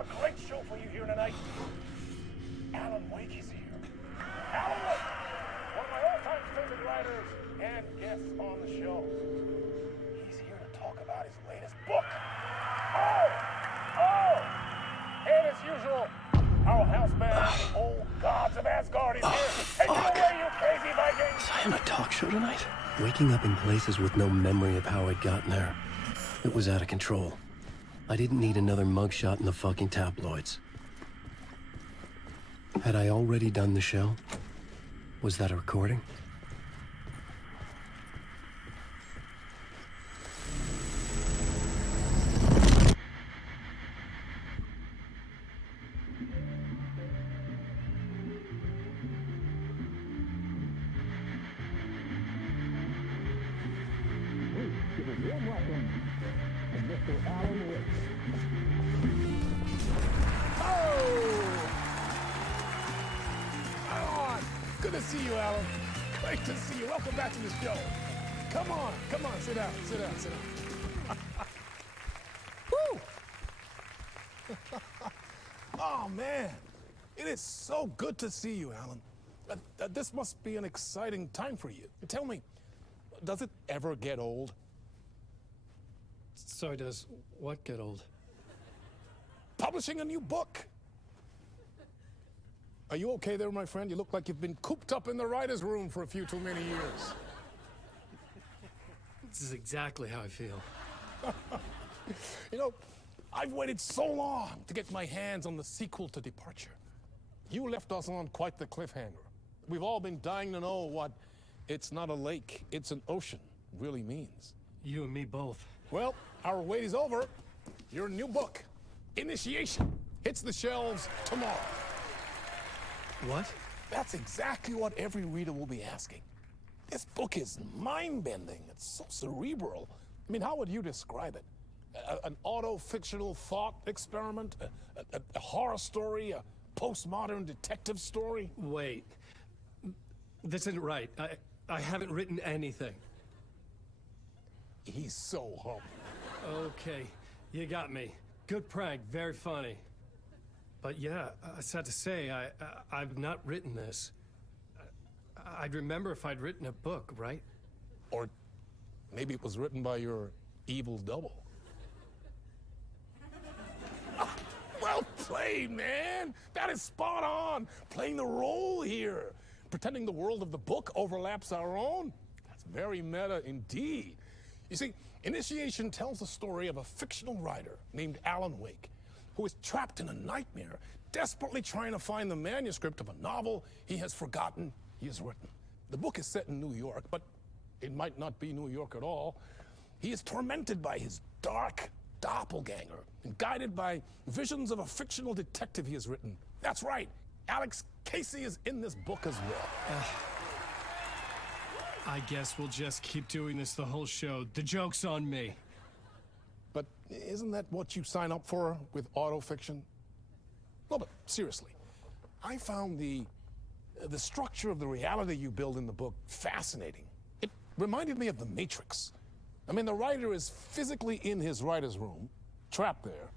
a great show for you here tonight. Alan Wake is here. Alan Wake, one of my all-time favorite writers and guests on the show. He's here to talk about his latest book. And as usual, our house band, the old gods of Asgard, is here. Take it away, you crazy Vikings! Was I on a talk show tonight? Waking up in places with no memory of how I'd gotten there. It was out of control. I didn't need another mugshot in the fucking tabloids. Had I already done the show? Was that a recording? Good to see you, Alan. Great to see you. Welcome back to the show. Come on, sit down. Woo! Oh, man. It is so good to see you, Alan. This must be an exciting time for you. Tell me, does it ever get old? Sorry, does what get old? Publishing a new book. Are you okay there, my friend? You look like you've been cooped up in the writer's room for a few too many years. This is exactly how I feel. You know, I've waited so long to get my hands on the sequel to Departure. You left us on quite the cliffhanger. We've all been dying to know what "it's not a lake, it's an ocean" really means. You and me both. Well, our wait is over. Your new book, Initiation, hits the shelves tomorrow. What? That's exactly what every reader will be asking. This book is mind-bending. It's so cerebral. I mean, how would you describe it? An auto-fictional thought experiment? A horror story? A postmodern detective story? Wait. This isn't right. I haven't written anything. He's so humble. Okay, you got me. Good prank, very funny. But yeah, sad to say, I've not written this. I'd remember if I'd written a book, right? Or maybe it was written by your evil double. Well played, man! That is spot on! Playing the role here. Pretending the world of the book overlaps our own. That's very meta indeed. You see, Initiation tells the story of a fictional writer named Alan Wake, who is trapped in a nightmare, desperately trying to find the manuscript of a novel he has forgotten he has written. The book is set in New York, but it might not be New York at all. He is tormented by his dark doppelganger and guided by visions of a fictional detective he has written. That's right, Alex Casey is in this book as well. I guess we'll just keep doing this the whole show. The joke's on me. But isn't that what you sign up for with autofiction? No, but seriously, I found the structure of the reality you build in the book fascinating. It reminded me of The Matrix. I mean, the writer is physically in his writer's room, trapped there,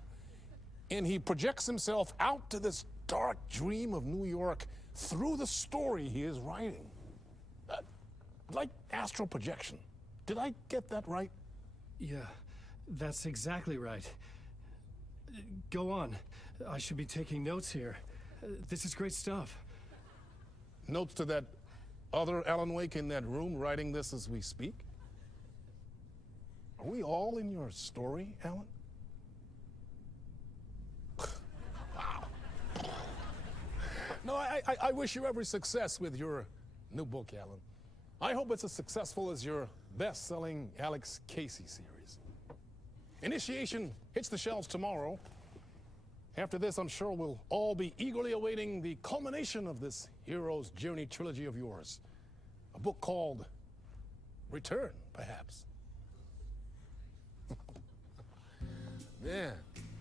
and he projects himself out to this dark dream of New York through the story he is writing. Like astral projection. Did I get that right? Yeah, that's exactly right. Go on. I should be taking notes here. This is great stuff. Notes to that other Alan Wake in that room writing this as we speak? Are we all in your story, Alan? Wow. No, I wish you every success with your new book, Alan. I hope it's as successful as your best-selling Alex Casey series. Initiation hits the shelves tomorrow. After this, I'm sure we'll all be eagerly awaiting the culmination of this hero's journey trilogy of yours. A book called Return, perhaps. Man,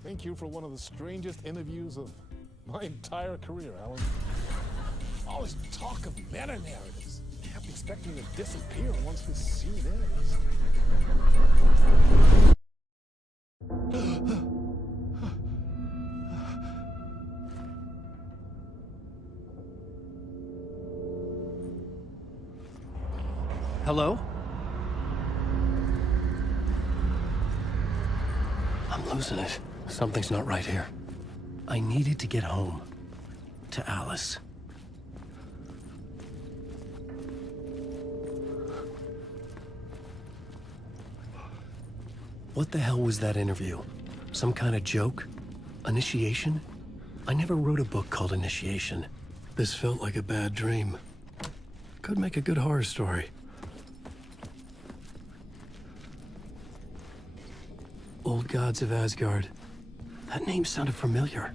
thank you for one of the strangest interviews of my entire career, Alan. All this talk of meta-narratives. I kept expecting to disappear once this scene ends. Hello? I'm losing it. Something's not right here. I needed to get home. To Alice. What the hell was that interview? Some kind of joke? Initiation? I never wrote a book called Initiation. This felt like a bad dream. Could make a good horror story. Old Gods of Asgard. That name sounded familiar.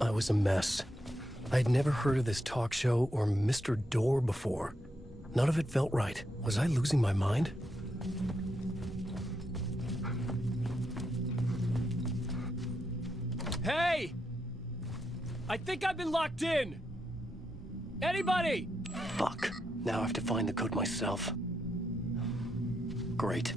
I was a mess. I'd never heard of this talk show or Mr. Door before. None of it felt right. Was I losing my mind? Hey! I think I've been locked in! Anybody? Fuck. Now I have to find the code myself. Great.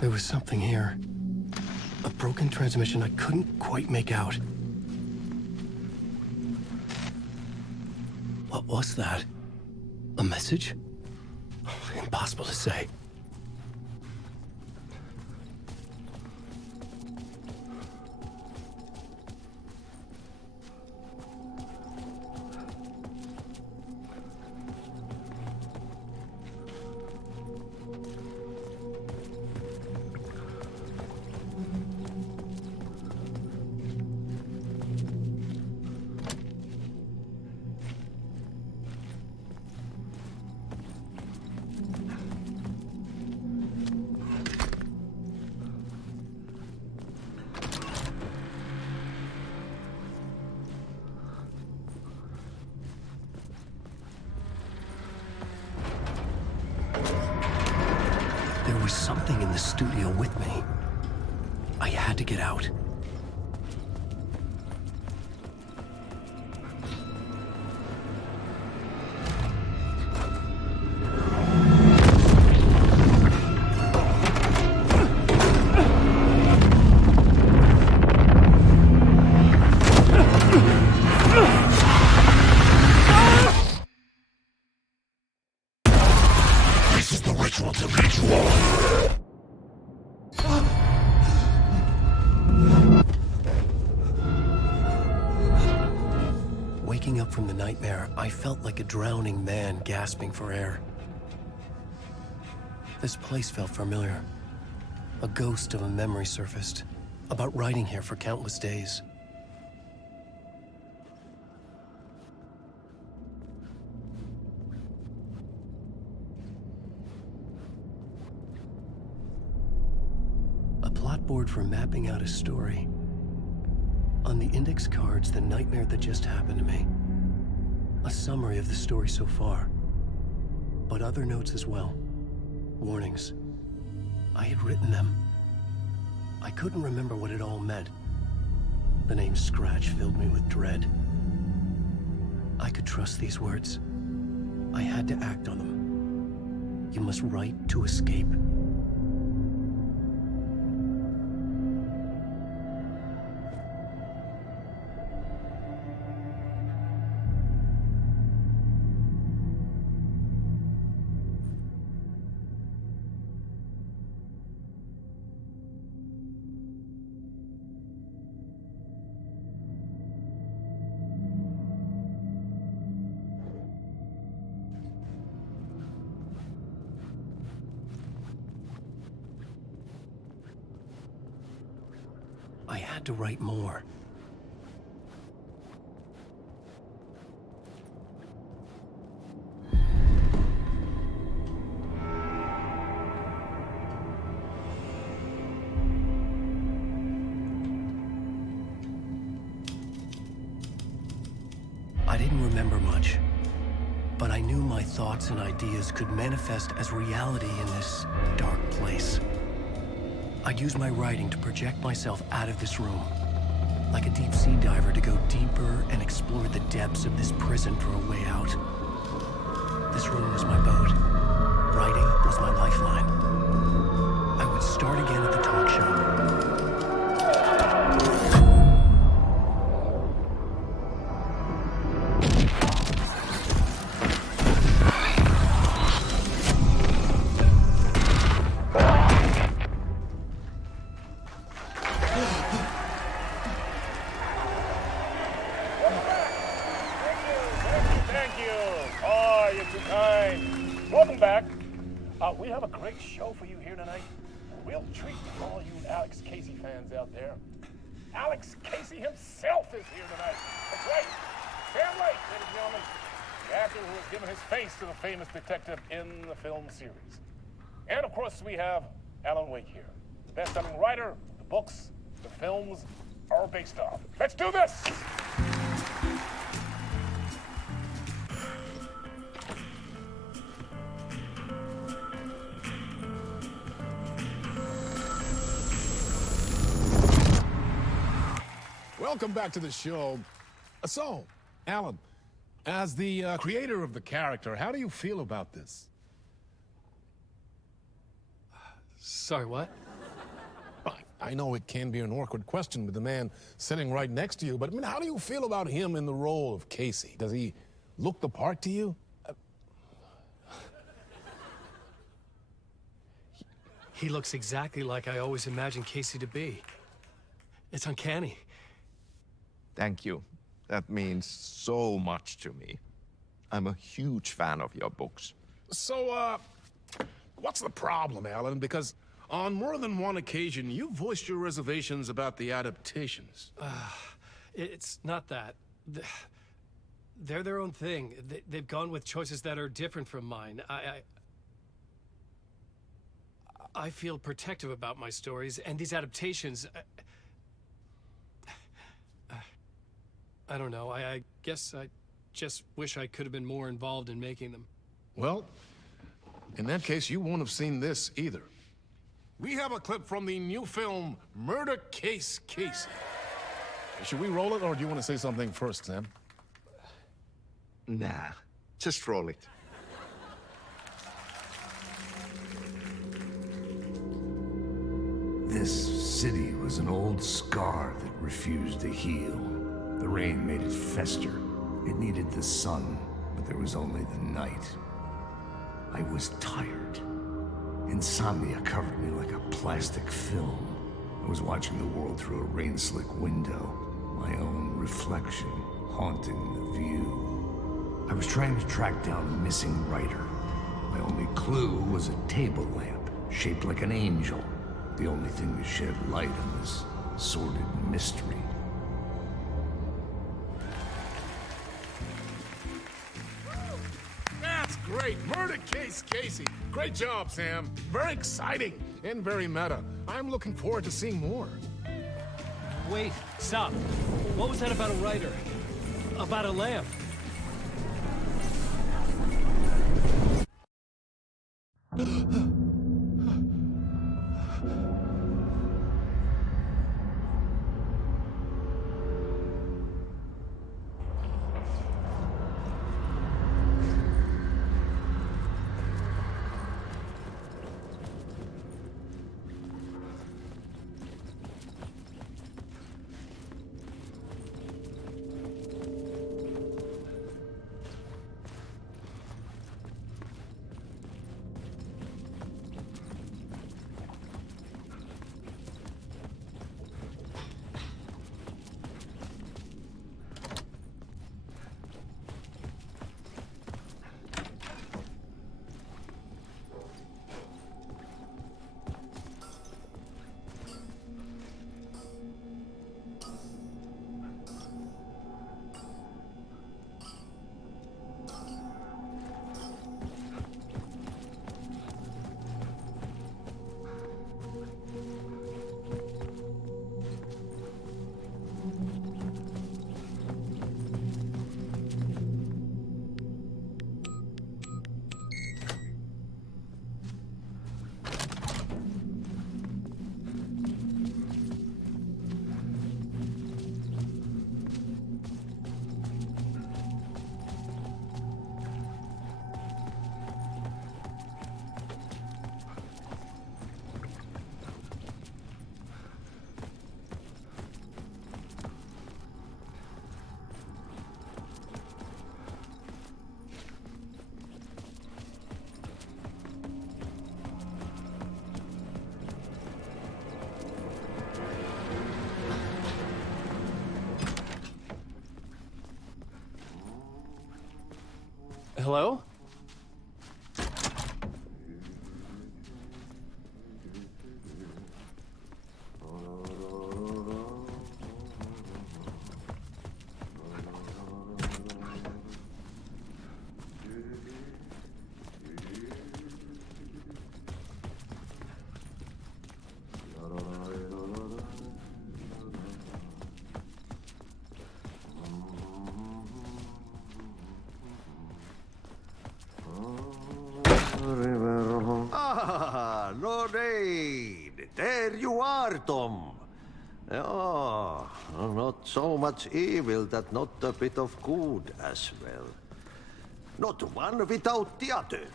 There was something here. A broken transmission I couldn't quite make out. What was that? A message? Impossible to say. There was something in the studio with me. I had to get out. This is the ritual to ritual. Waking up from the nightmare, I felt like a drowning man gasping for air. This place felt familiar. A ghost of a memory surfaced, about riding here for countless days. A plot board for mapping out a story. On the index cards, the nightmare that just happened to me. A summary of the story so far. But other notes as well. Warnings. I had written them. I couldn't remember what it all meant. The name Scratch filled me with dread. I could trust these words. I had to act on them. You must write to escape. I had to write more. remember much, but I knew my thoughts and ideas could manifest as reality in this dark place. I'd use my writing to project myself out of this room, like a deep-sea diver to go deeper and explore the depths of this prison for a way out. This room was my boat. Writing was my lifeline. I would start again at the talk show. We have a great show for you here tonight. Real treat for all you Alex Casey fans out there. Alex Casey himself is here tonight. That's right. Sam Lake, ladies and gentlemen, the actor who has given his face to the famous detective in the film series. And of course, we have Alan Wake here, the best-selling writer, the books, the films are based on. Let's do this! Welcome back to the show. So, Alan, as the creator of the character, how do you feel about this? Sorry, what? I know it can be an awkward question with the man sitting right next to you, but I mean, how do you feel about him in the role of Casey? Does he look the part to you? He looks exactly like I always imagined Casey to be. It's uncanny. Thank you. That means so much to me. I'm a huge fan of your books. So, what's the problem, Alan? Because on more than one occasion, you voiced your reservations about the adaptations. It's not that. They're their own thing. They've gone with choices that are different from mine. I feel protective about my stories, and these adaptations... I don't know. I guess I just wish I could have been more involved in making them. Well, in that case, you won't have seen this either. We have a clip from the new film, Murder Case Casey. Should we roll it, or do you want to say something first, Sam? Nah, just roll it. This city was an old scar that refused to heal. The rain made it fester. It needed the sun, but there was only the night. I was tired. Insomnia covered me like a plastic film. I was watching the world through a rain-slick window, my own reflection haunting the view. I was trying to track down a missing writer. My only clue was a table lamp, shaped like an angel, the only thing to shed light on this sordid mystery. That's great! Murder Case Casey! Great job, Sam. Very exciting and very meta. I'm looking forward to seeing more. Wait, stop. What was that about a writer? About a lamp? Hello? No need. There you are, Tom. Oh, not so much evil that not a bit of good as well. Not one without the other.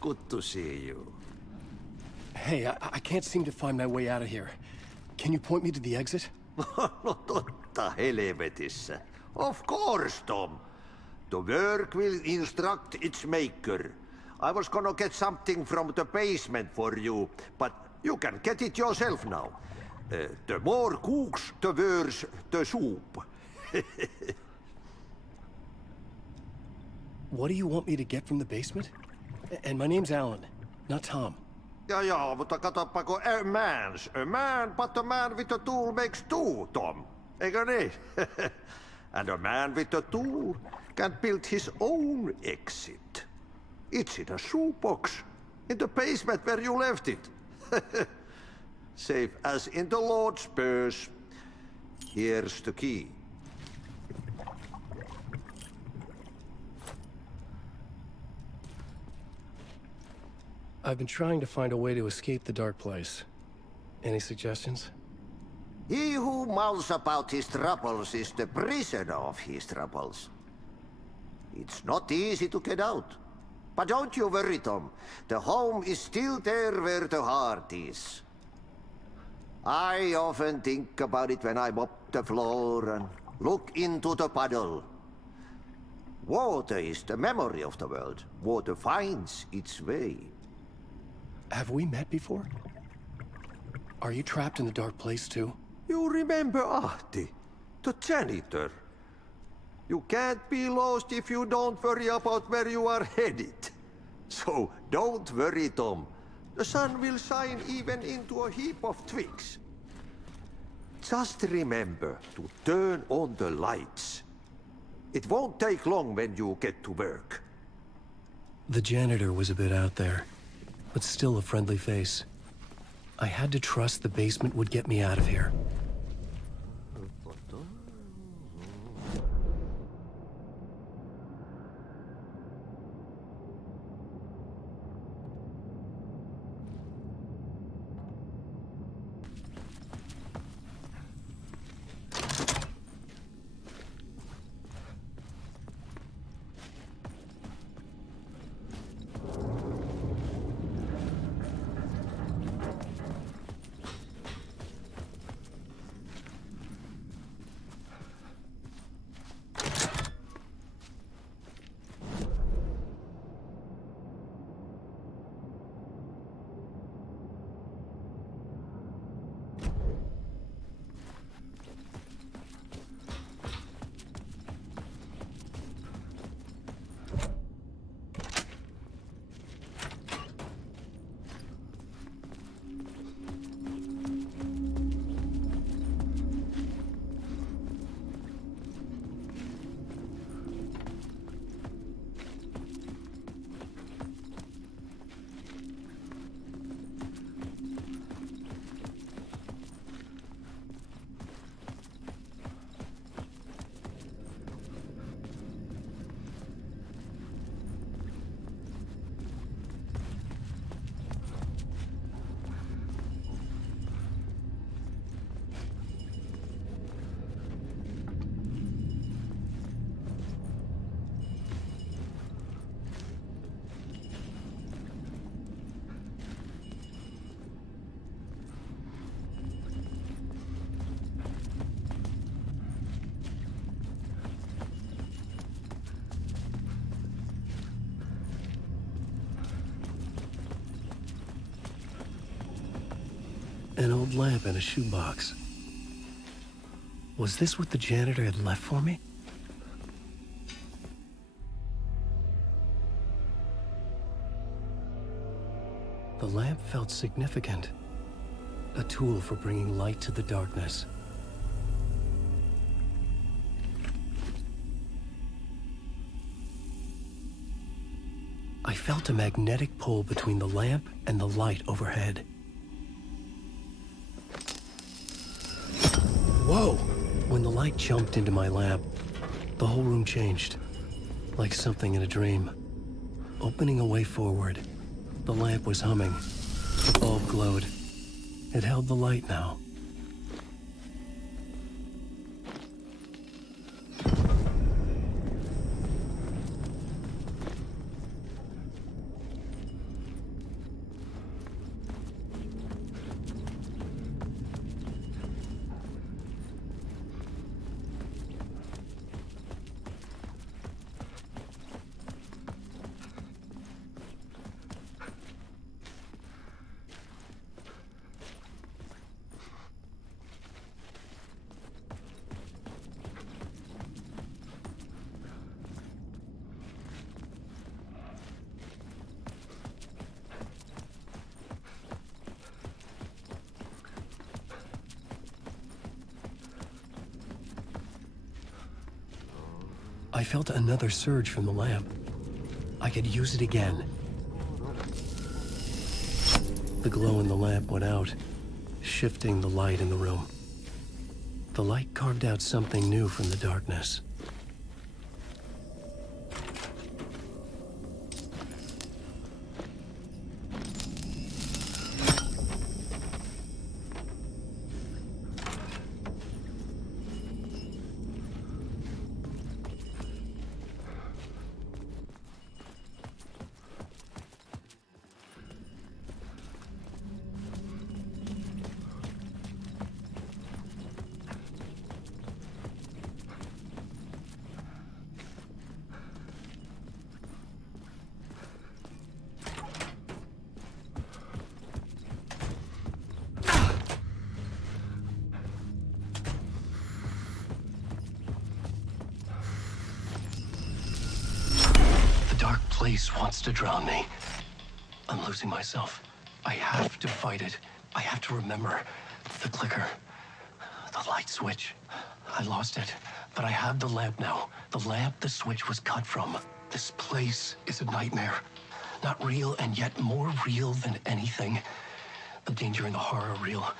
Good to see you. Hey, I can't seem to find my way out of here. Can you point me to the exit? No totta helvetissä. Of course, Tom. The work will instruct its maker. I was gonna get something from the basement for you, but you can get it yourself now. The more cooks, the worse the soup. What do you want me to get from the basement? And my name's Alan, not Tom. Ja, mutta katoppa kun a man, but a man with a tool makes two, Tom. Eikö niin? And a man with a tool can build his own exit. It's in a shoebox, in the basement where you left it. Safe as in the Lord's purse. Here's the key. I've been trying to find a way to escape the dark place. Any suggestions? He who mouths about his troubles is the prisoner of his troubles. It's not easy to get out. But don't you worry, Tom. The home is still there where the heart is. I often think about it when I mop the floor and look into the puddle. Water is the memory of the world. Water finds its way. Have we met before? Are you trapped in the dark place too? You remember Ahti, the janitor. You can't be lost if you don't worry about where you are headed. So don't worry, Tom. The sun will shine even into a heap of twigs. Just remember to turn on the lights. It won't take long when you get to work. The janitor was a bit out there, but still a friendly face. I had to trust the basement would get me out of here. An old lamp in a shoebox. Was this what the janitor had left for me? The lamp felt significant. A tool for bringing light to the darkness. I felt a magnetic pull between the lamp and the light overhead. Whoa! When the light jumped into my lamp, the whole room changed, like something in a dream. Opening a way forward, the lamp was humming. The bulb glowed. It held the light now. I felt another surge from the lamp. I could use it again. The glow in the lamp went out, shifting the light in the room. The light carved out something new from the darkness. Place wants to drown me. I'm losing myself. I have to fight it. I have to remember. The clicker. The light switch. I lost it. But I have the lamp now. The lamp the switch was cut from. This place is a nightmare. Not real, and yet more real than anything. The danger and the horror are real.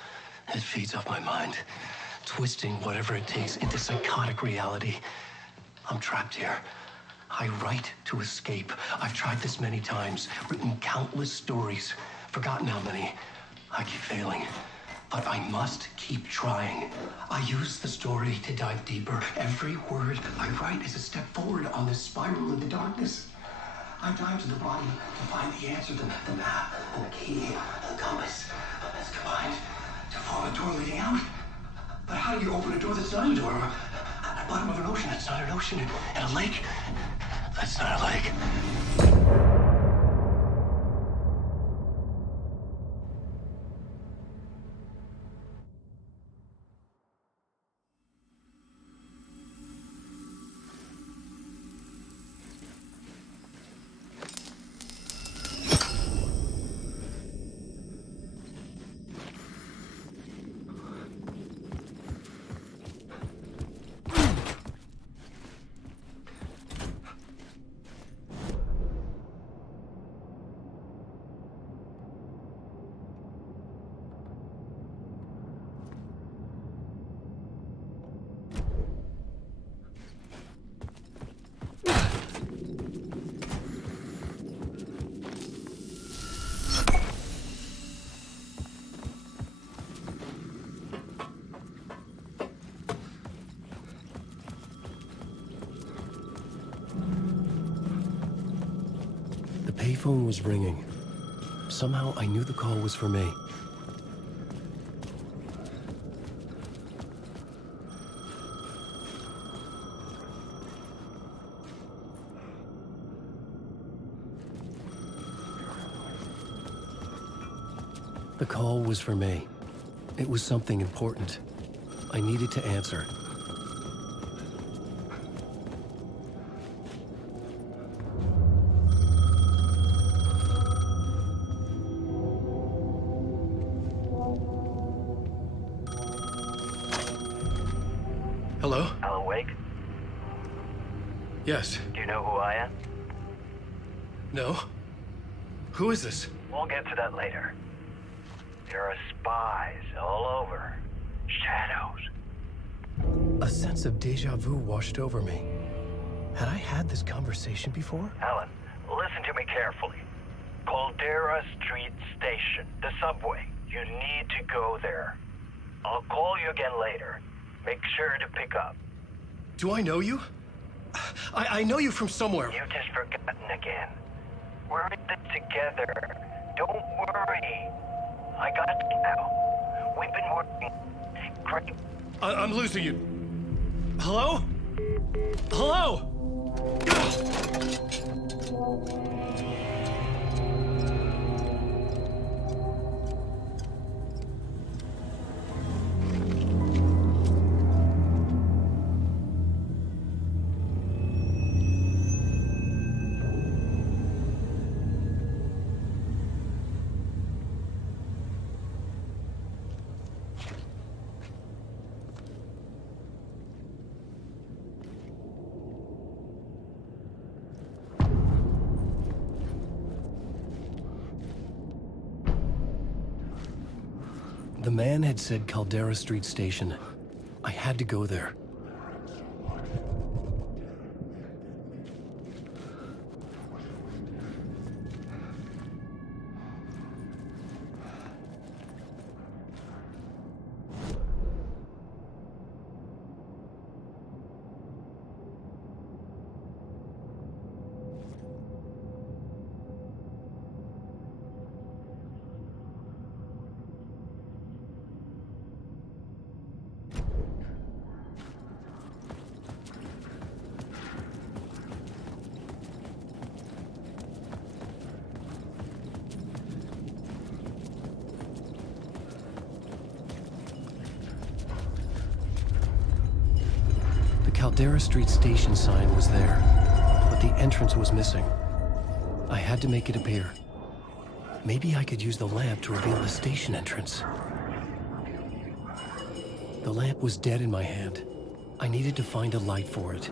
It feeds off my mind. Twisting whatever it takes into psychotic reality. I'm trapped here. I write to escape. I've tried this many times, written countless stories, forgotten how many. I keep failing, but I must keep trying. I use the story to dive deeper. Every word I write is a step forward on this spiral in the darkness. I dive to the bottom to find the answer, the map, and the key, and the compass. It's combined to form a door leading out. But how do you open a door that's not a door? At the bottom of an ocean that's not an ocean, and a lake that's not a lake. The payphone was ringing. Somehow I knew the call was for me. The call was for me. It was something important. I needed to answer. Yes. Do you know who I am? No? Who is this? We'll get to that later. There are spies all over. Shadows. A sense of deja vu washed over me. Had I had this conversation before? Alan, listen to me carefully. Caldera Street Station, the subway. You need to go there. I'll call you again later. Make sure to pick up. Do I know you? I know you from somewhere. You've just forgotten again. We're in this together. Don't worry. I got you now. We've been working great. I'm losing you. Hello? Hello? The man had said Caldera Street Station. I had to go there. Caldera Street Station sign was there, but the entrance was missing. I had to make it appear. Maybe I could use the lamp to reveal the station entrance. The lamp was dead in my hand. I needed to find a light for it.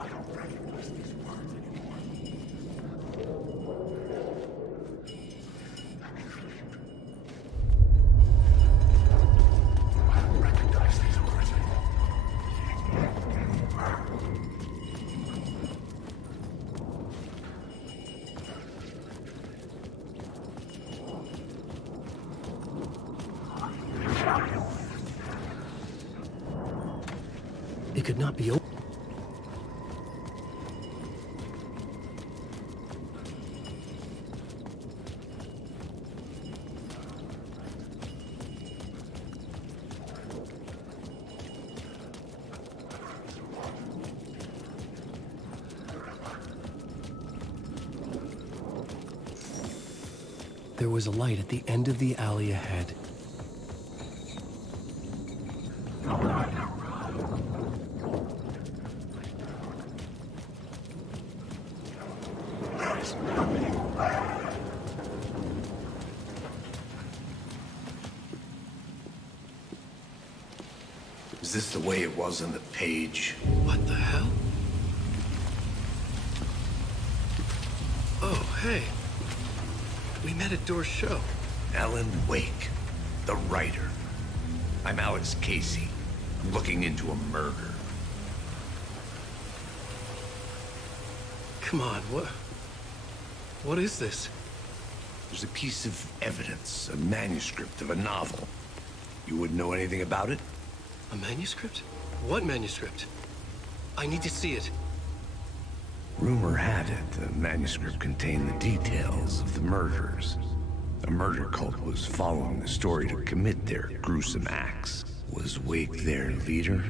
It could not be open. There was a light at the end of the alley ahead. Is this the way it was on the page? What the hell? Oh, hey. We met at Door's show. Alan Wake, the writer. I'm Alex Casey. I'm looking into a murder. Come on, what is this? There's a piece of evidence, a manuscript of a novel. You wouldn't know anything about it? A manuscript? What manuscript? I need to see it. Rumor had it the manuscript contained the details of the murders. A murder cult was following the story to commit their gruesome acts. Was Wake their leader?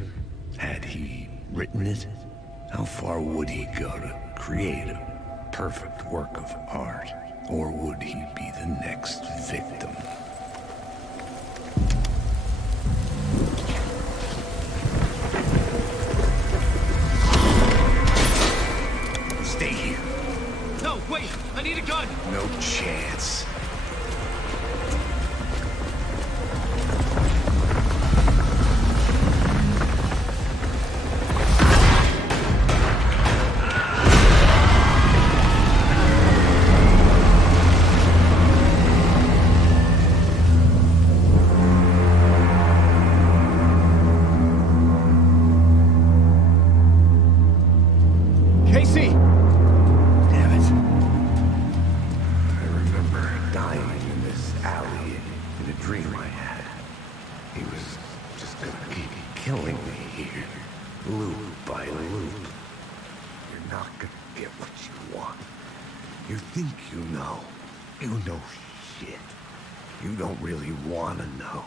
Had he written it? How far would he go to create a perfect work of art? Or would he be the next victim? Stay here. No, wait! I need a gun! No chance. a dream I had. He was just gonna keep killing me here, loop by loop. You're not gonna get what you want. You think you know. You know shit. You don't really wanna know.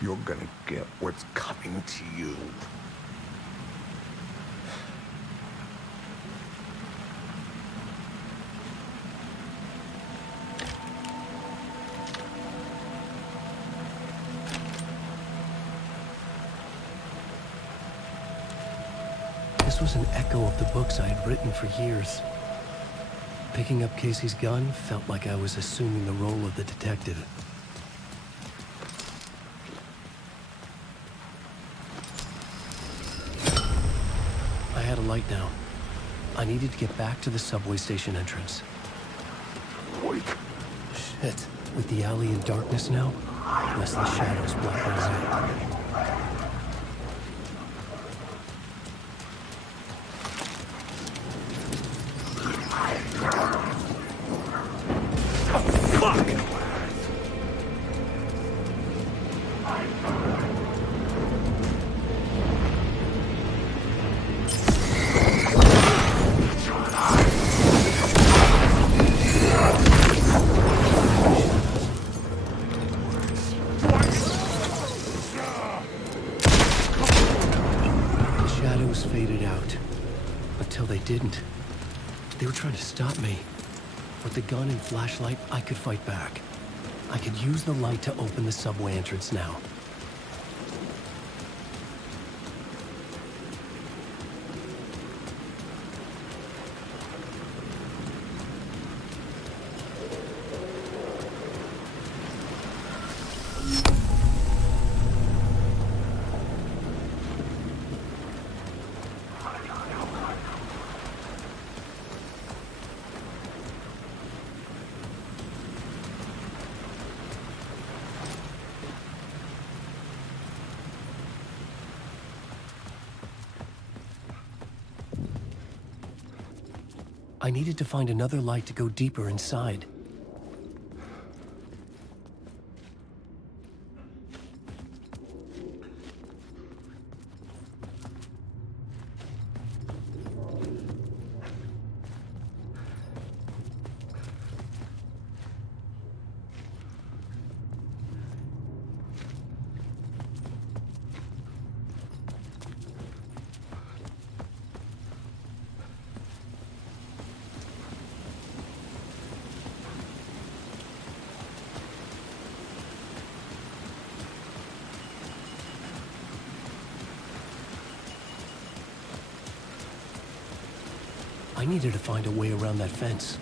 You're gonna get what's coming to you. This was an echo of the books I had written for years. Picking up Casey's gun felt like I was assuming the role of the detective. I had a light now. I needed to get back to the subway station entrance. Shit. With the alley in darkness now, lest the shadows block my way. Faded out. Until they didn't. They were trying to stop me. With the gun and flashlight, I could fight back. I could use the light to open the subway entrance now. I needed to find another light to go deeper inside. I needed to find a way around that fence.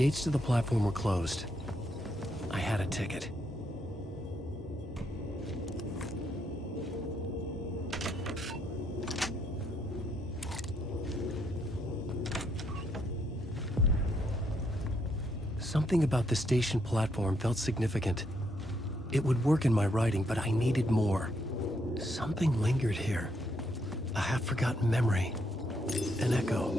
gates to the platform were closed. I had a ticket. Something about the station platform felt significant. It would work in my writing, but I needed more. Something lingered here. A half-forgotten memory. An echo.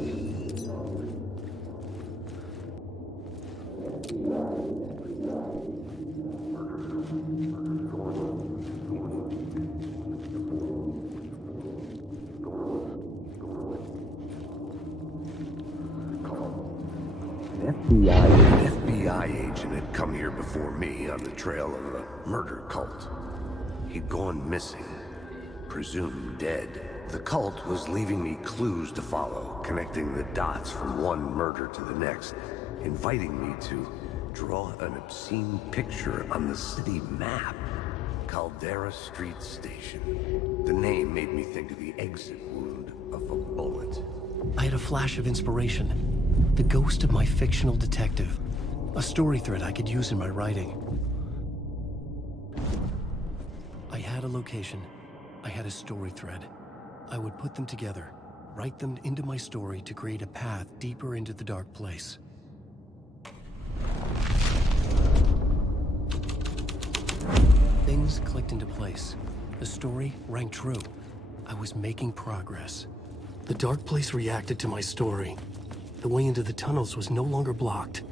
An FBI agent had come here before me on the trail of a murder cult. He'd gone missing, presumed dead. The cult was leaving me clues to follow, connecting the dots from one murder to the next, inviting me to draw an obscene picture on the city map. Caldera Street Station. The name made me think of the exit wound of a bullet. I had a flash of inspiration. The ghost of my fictional detective. A story thread I could use in my writing. I had a location. I had a story thread. I would put them together, write them into my story to create a path deeper into the dark place. Things clicked into place. The story rang true. I was making progress. The dark place reacted to my story. The way into the tunnels was no longer blocked.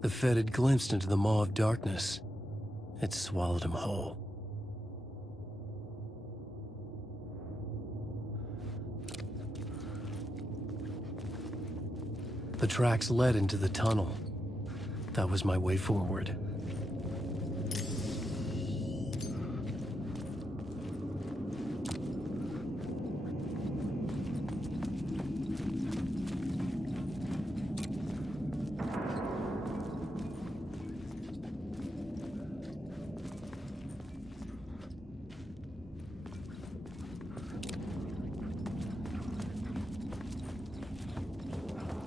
The Fed had glimpsed into the maw of darkness. It swallowed him whole. The tracks led into the tunnel. That was my way forward.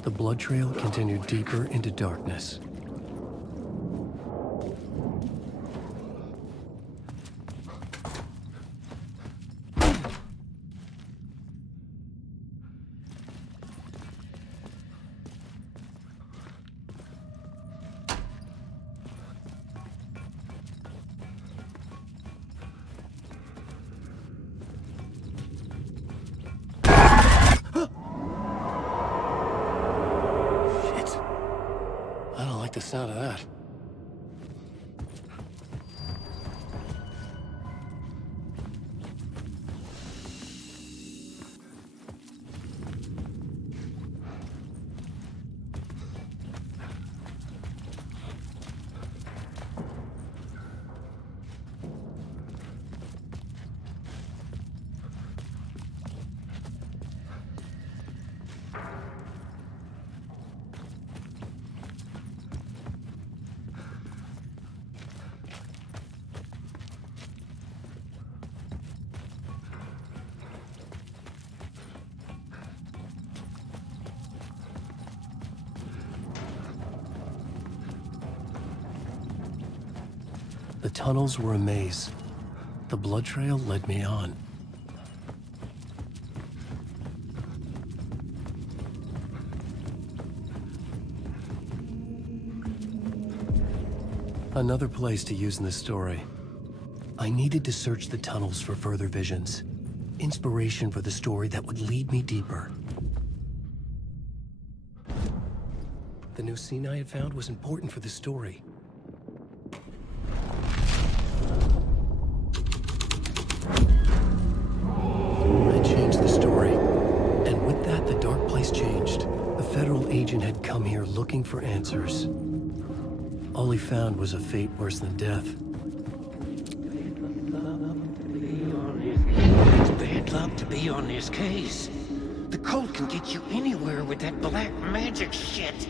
The blood trail continued deeper into darkness. The sound of that. The tunnels were a maze. The blood trail led me on. Another place to use in the story. I needed to search the tunnels for further visions. Inspiration for the story that would lead me deeper. The new scene I had found was important for the story. I changed the story. And with that, the dark place changed. A federal agent had come here looking for answers. All he found was a fate worse than death. Bad luck to be on this case. The cult can get you anywhere with that black magic shit.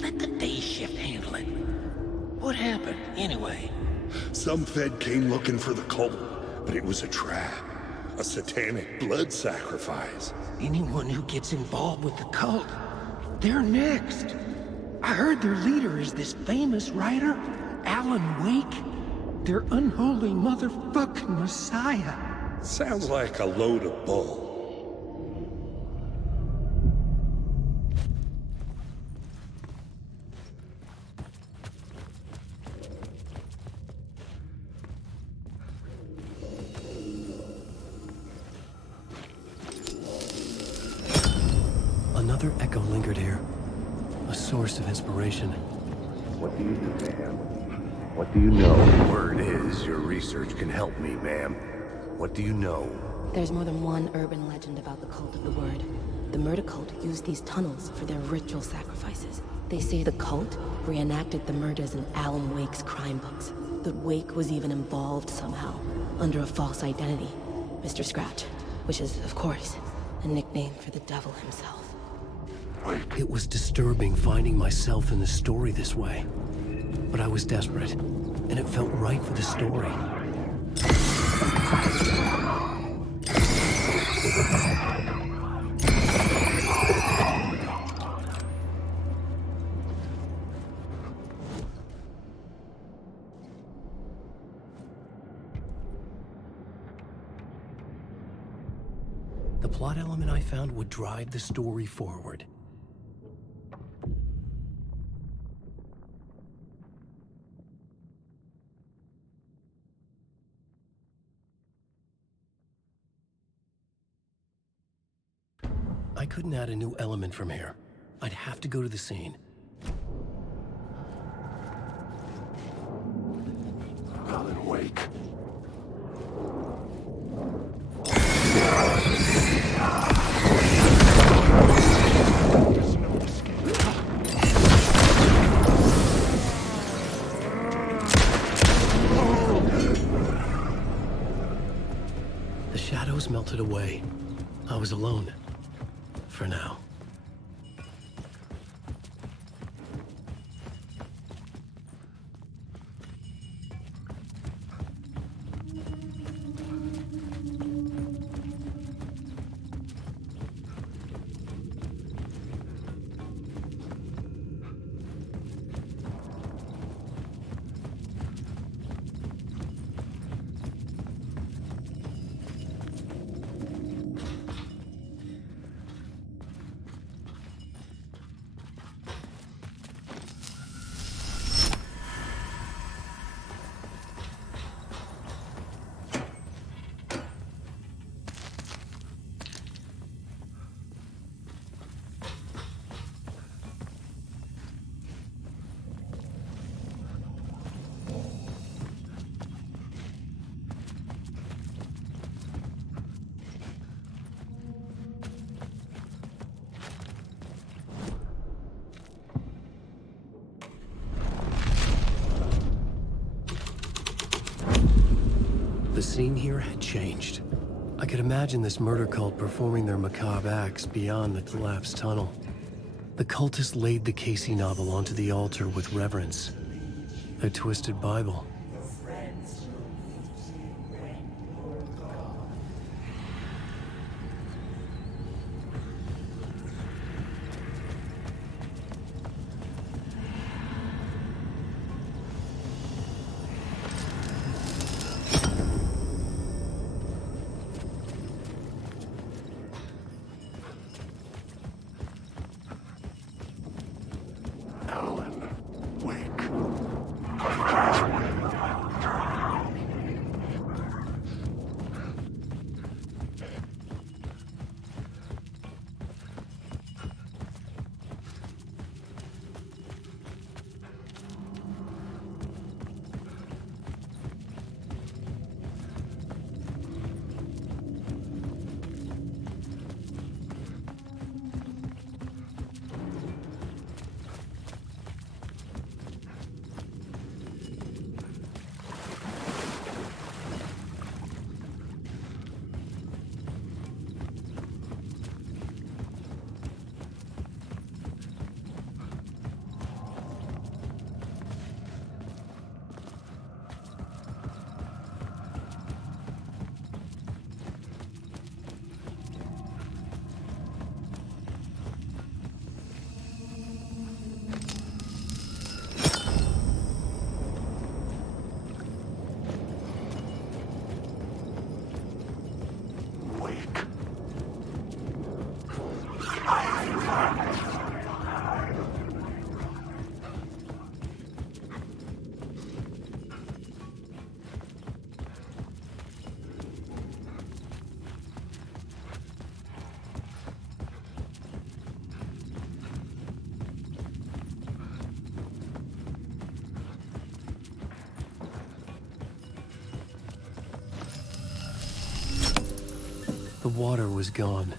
Let the day shift handle it. What happened, anyway? Some Fed came looking for the cult, but it was a trap. A satanic blood sacrifice. Anyone who gets involved with the cult, they're next. I heard their leader is this famous writer, Alan Wake. Their unholy motherfucking messiah. Sounds like a load of bull. Another echo lingered here. A source of inspiration. What do you do, ma'am? What do you know? Word is, your research can help me, ma'am. What do you know? There's more than one urban legend about the Cult of the Word. The murder cult used these tunnels for their ritual sacrifices. They say the cult reenacted the murders in Alan Wake's crime books. That Wake was even involved somehow, under a false identity. Mr. Scratch, which is, of course, a nickname for the devil himself. It was disturbing finding myself in the story this way. But I was desperate, and it felt right for the story. The plot element I found would drive the story forward. I couldn't add a new element from here. I'd have to go to the scene. Alan Wake. The shadows melted away. I was alone. For now. The scene here had changed. I could imagine this murder cult performing their macabre acts beyond the collapsed tunnel. The cultists laid the Casey novel onto the altar with reverence. Their twisted Bible. Alan Wake. water was gone.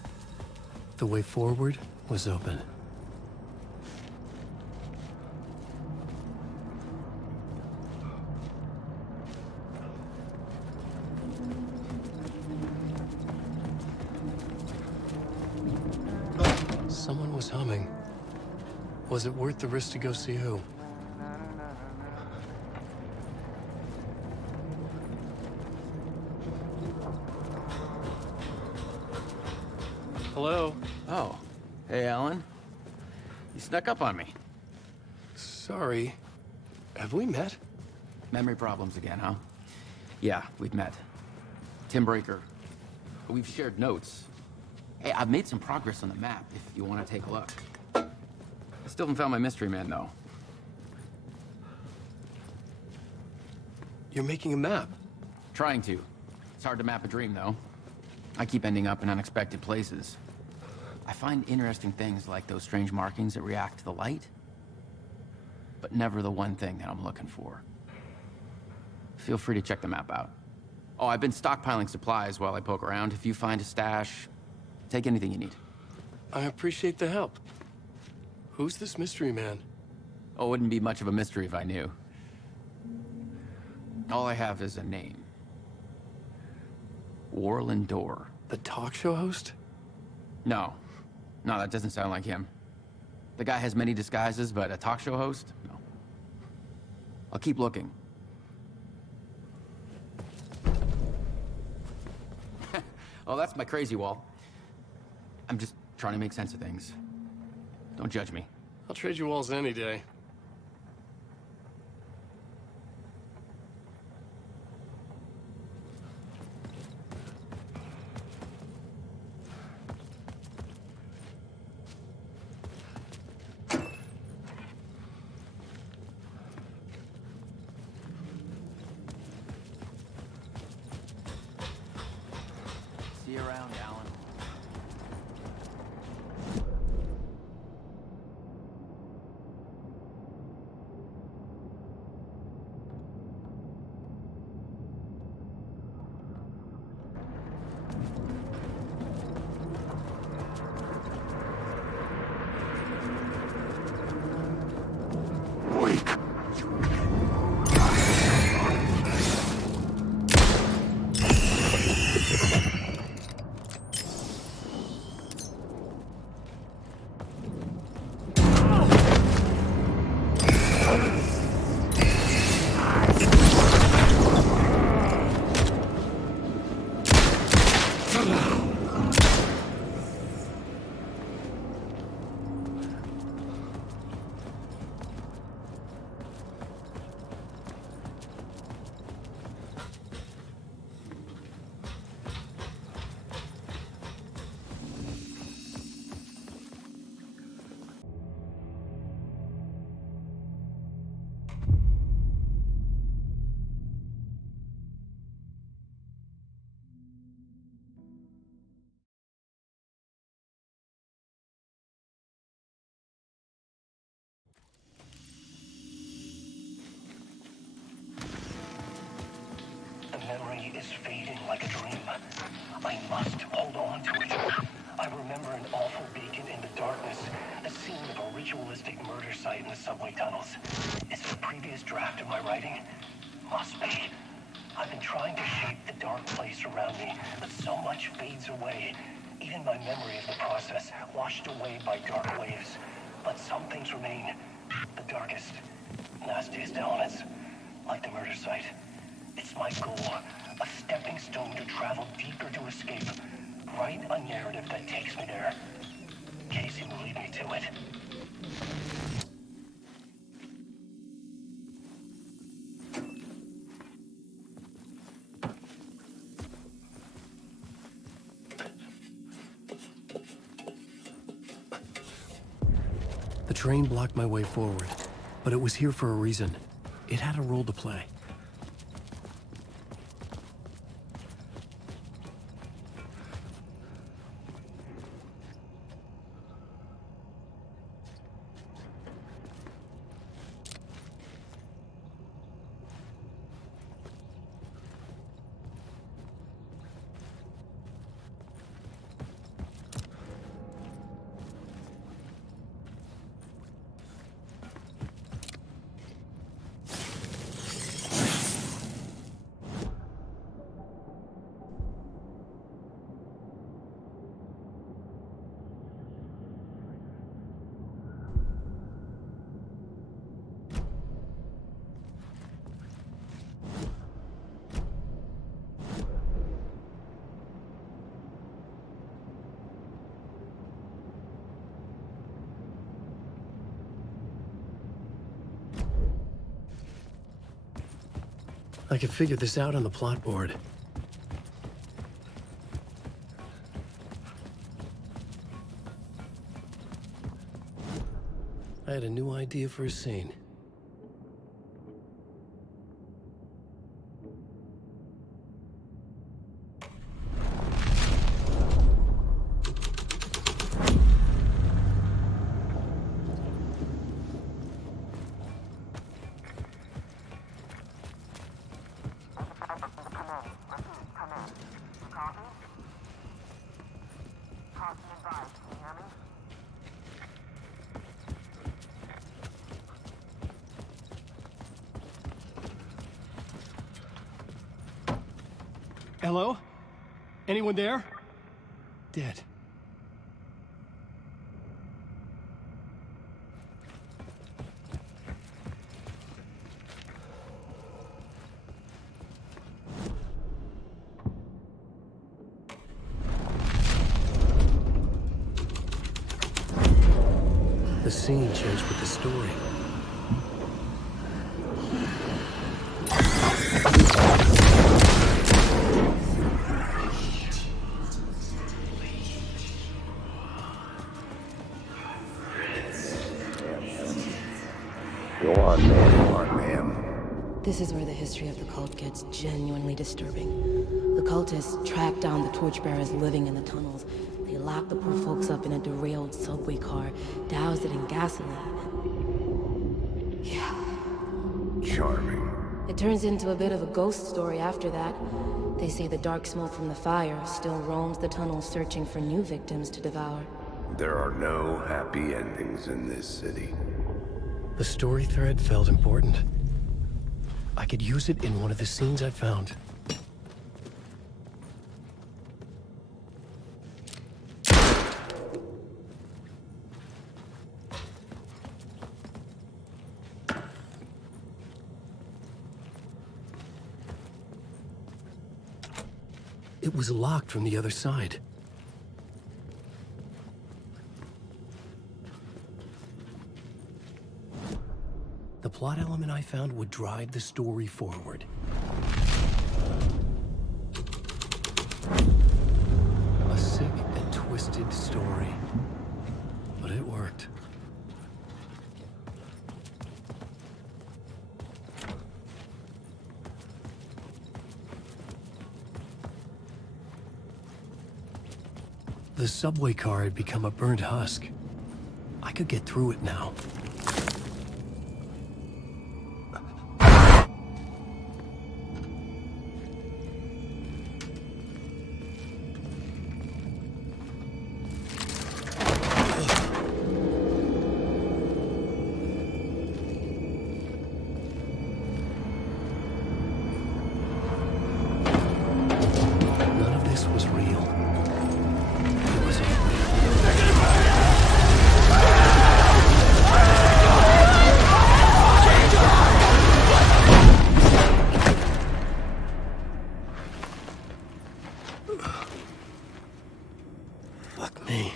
The way forward was open. Someone was humming. Was it worth the risk to go see who? Hello? Oh. Hey, Alan. You snuck up on me. Sorry. Have we met? Memory problems again, huh? Yeah, we've met. Tim Breaker. We've shared notes. Hey, I've made some progress on the map, if you want to take a look. I still haven't found my mystery man, though. You're making a map? Trying to. It's hard to map a dream, though. I keep ending up in unexpected places. I find interesting things like those strange markings that react to the light, but never the one thing that I'm looking for. Feel free to check the map out. Oh, I've been stockpiling supplies while I poke around. If you find a stash, take anything you need. I appreciate the help. Who's this mystery man? Oh, it wouldn't be much of a mystery if I knew. All I have is a name. Warland Door. The talk show host? No. No, that doesn't sound like him. The guy has many disguises, but a talk show host? No. I'll keep looking. Oh, that's my crazy wall. I'm just trying to make sense of things. Don't judge me. I'll trade you walls any day. See you around, Alan. Memory is fading like a dream. I must hold on to it. I remember an awful beacon in the darkness, the scene of a ritualistic murder site in the subway tunnels. Is it a previous draft of my writing? Must be. I've been trying to shape the dark place around me, but so much fades away. Even my memory of the process, washed away by dark waves. But some things remain. The darkest, nastiest elements, like the murder site. It's my goal, a stepping stone to travel deeper to escape. Write a narrative that takes me there. Casey will lead me to it. The train blocked my way forward, but it was here for a reason. It had a role to play. I could figure this out on the plot board. I had a new idea for a scene. Hello? Anyone there? Dead. The scene changed with the story. Go on, ma'am. This is where the history of the cult gets genuinely disturbing. The cultists tracked down the torchbearers living in the tunnels. They locked the poor folks up in a derailed subway car, doused it in gasoline. Yeah. Charming. It turns into a bit of a ghost story after that. They say the dark smoke from the fire still roams the tunnels searching for new victims to devour. There are no happy endings in this city. The story thread felt important. I could use it in one of the scenes I found. It was locked from the other side. The plot element I found would drive the story forward. A sick and twisted story, but it worked. The subway car had become a burnt husk. I could get through it now. None of this was real. It was all Fuck me.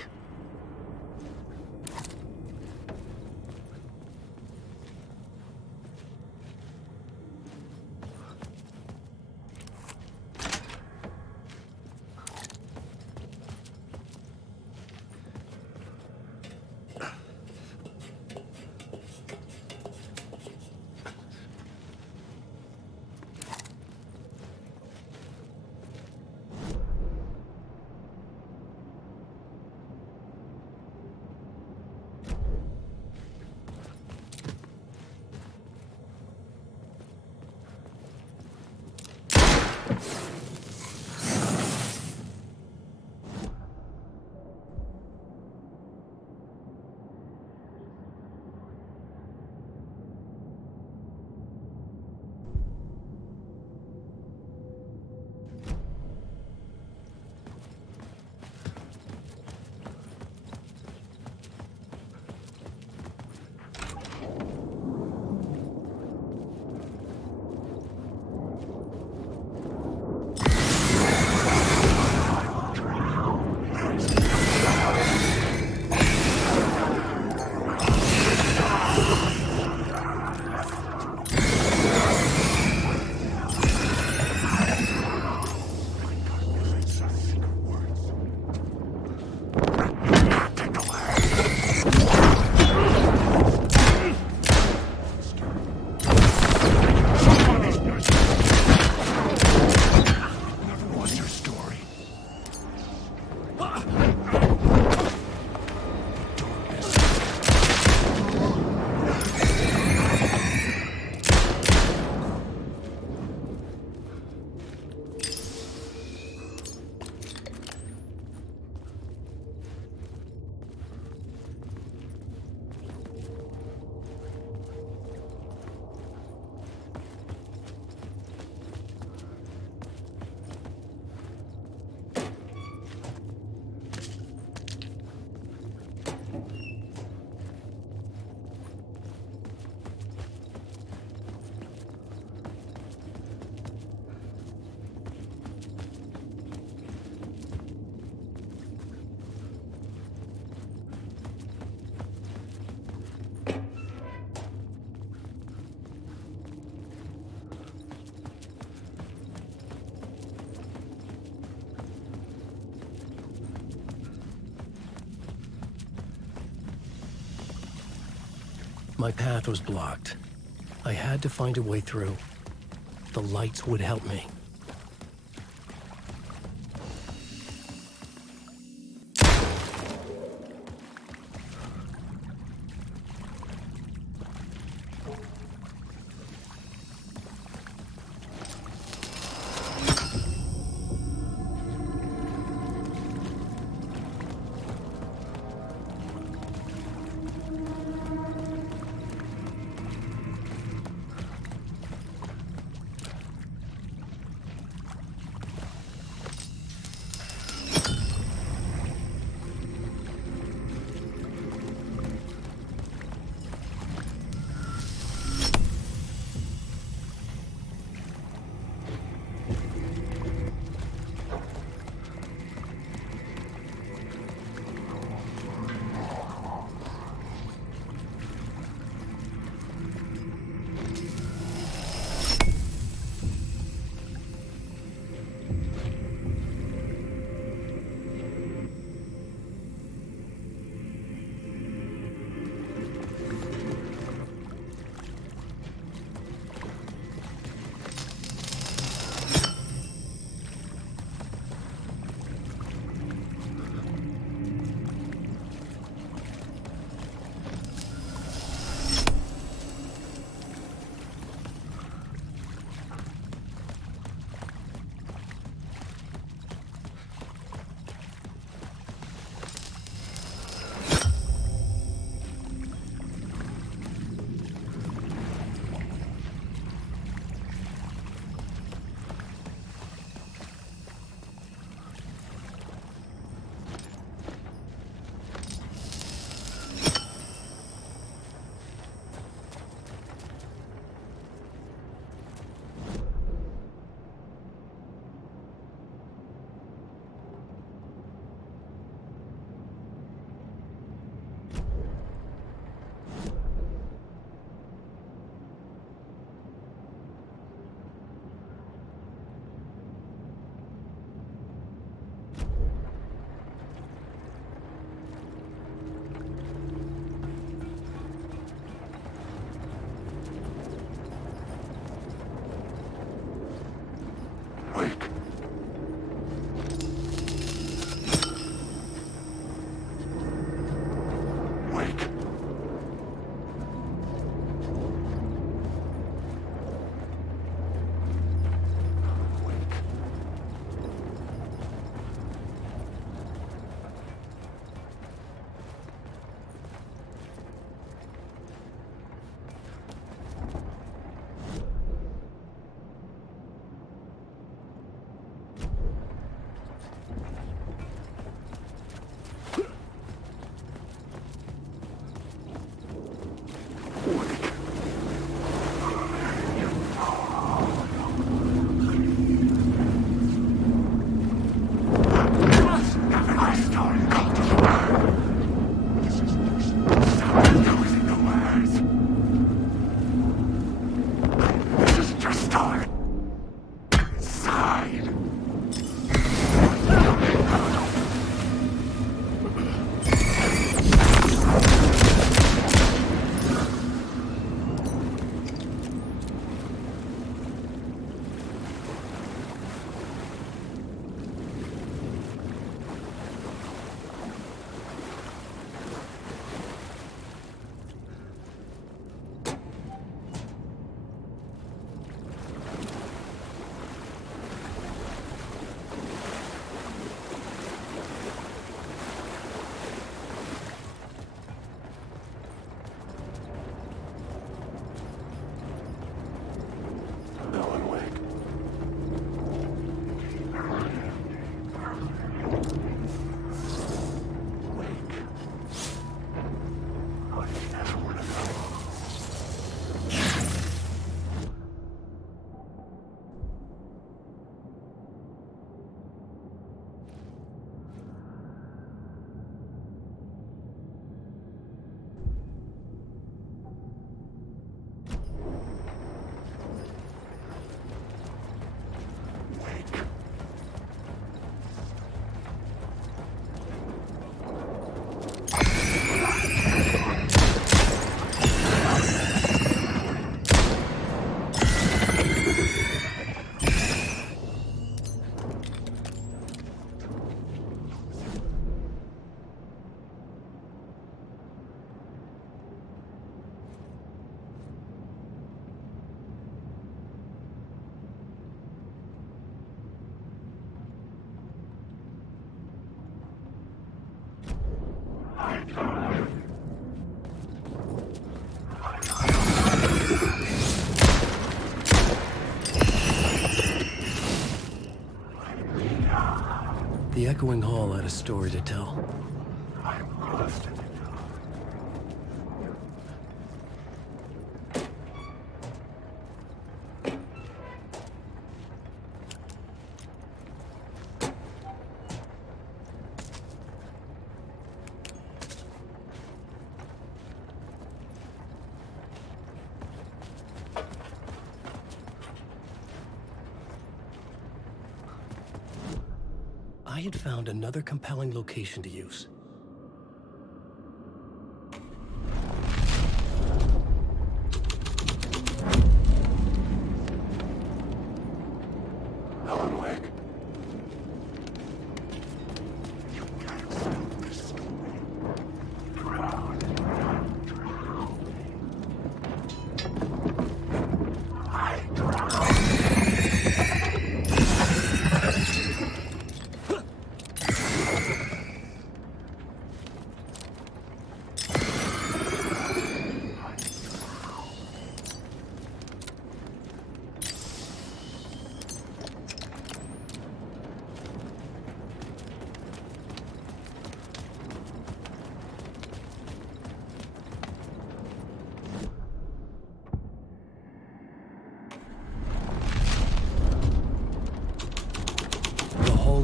My path was blocked. I had to find a way through. The lights would help me. The echoing hall had a story to tell. I'm lost. I had found another compelling location to use. Alan Wake. You can't sell this to me. Drown. I drown.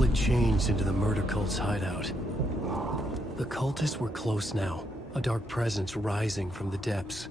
Had changed into the murder cult's hideout. The cultists were close now, a dark presence rising from the depths.